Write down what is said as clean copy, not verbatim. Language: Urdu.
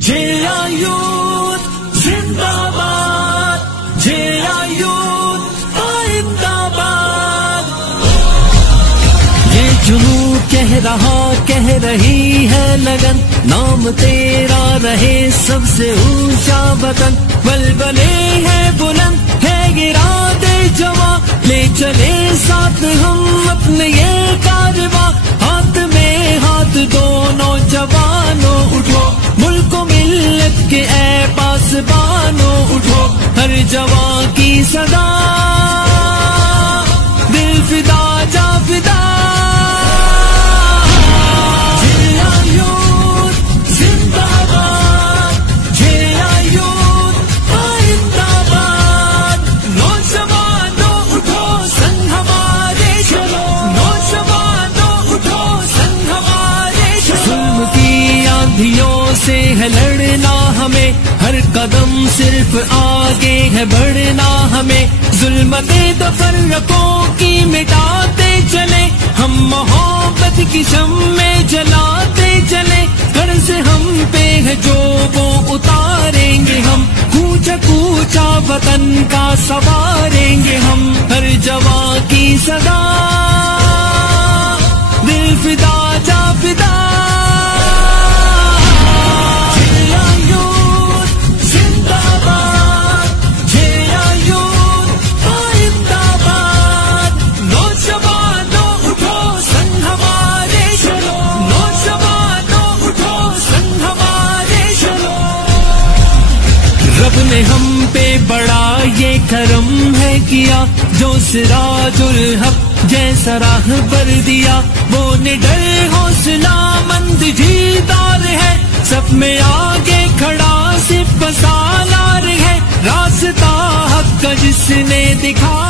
JIUt زندہ باد، JIUt آئندہ-باد۔ یہ جنوں کہہ رہی ہے لگن، نام تیرا رہے سب سے اونچا وطن، بلبلے ہے بلند ہے ارادے جواں، لے چلے ساتھ ہم اپنے یہ کارواں، ہاتھ میں ہاتھ دونوں جوانوں اٹھو، ملک و ملت کے اے پاسبانوں اٹھو، ہر جوان کی صدا دل فدا جا فدا۔ سے ہے لڑنا ہمیں، ہر قدم صرف آگے ہے بڑھنا ہمیں، ظلمت تفرقوں کی مٹاتے چلے، ہم محبت کی شمع جلاتے چلے، قرض ہم پہ ہے جو وہ اتاریں گے ہم، کوچا کوچا وطن کا سواریں گے ہم، ہر جوان کی صدا دل فدا جا فدا۔ رب نے ہم پہ بڑا یہ کرم ہے کیا، جو سراج الحق جیسا راہ پر دیا، وہ نڈر حوصلہ مند جیدار ہے، سب میں آگے کھڑا سپہ سالار ہے، راستہ حق کا جس نے دکھا